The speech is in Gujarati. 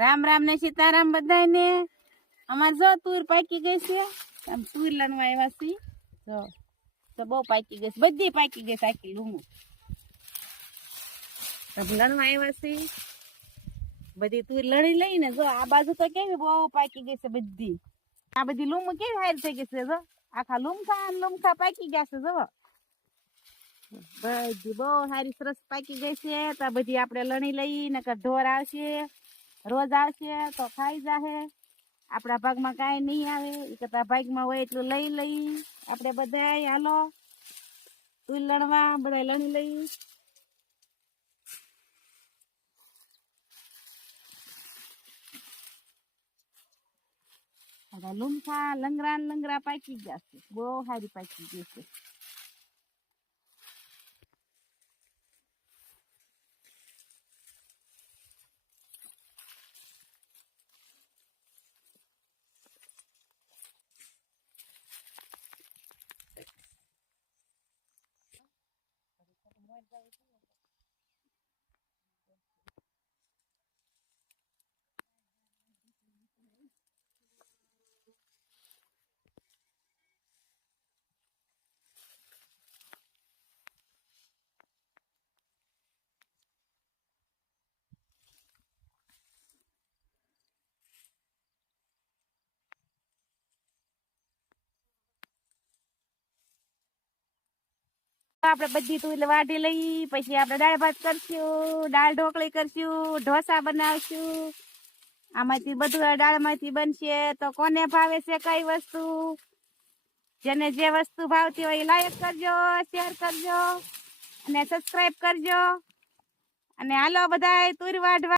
રામ રામ ને સીતારામ બધાને અમાર જો તુર પાકી ગઈ છે. આમ તુર લણવા આવ્યા છે જો, તો બહુ પાકી ગઈ બધી પાકી ગઈ આખી લૂમું લણવા આવ્યા છે બધી તુર લણી લઈને જો, આ બાજુ તો કેવી બહુ પાકી ગઈ છે બધી. આ બધી લૂમું કેવી હારી થઈ ગઈ છે જો. આખા લૂમખા ને લૂમખા પાકી ગયા છે જો. બધી બહુ સારી સરસ પાકી ગઈ છે. તો બધી આપણે લણી લઈ નકર ઢોર આવશે. રોજ આવશે તો ખાઈ જાહે. આપણા ભાગમાં કાંઈ નહીં આવે. એ કરતા ભાગમાં હોય એટલું લઈ લઈ. આપણે બધા હાલો. તું લણવા બધા લણી લઈ. બધા લૂમખા લંગરા લંગરા પાકી ગયા છે. બહુ સારી પાકી ગઈ છે. যাবে কি આપણે બધી તું વાઢી લઈ, પછી આપણે દાળ ભાત કરશું, દાળ ઢોકળી કરશું, ઢોસા બનાવશું. આમાંથી બધું દાળમાંથી બનશે. તો કોને ભાવે છે કઈ વસ્તુ? જેને જે વસ્તુ ભાવતી હોય એ લાઈક કરજો, શેર કરજો, અને સબસ્ક્રાઇબ કરજો. અને હાલો બધા તુર વાઢવા.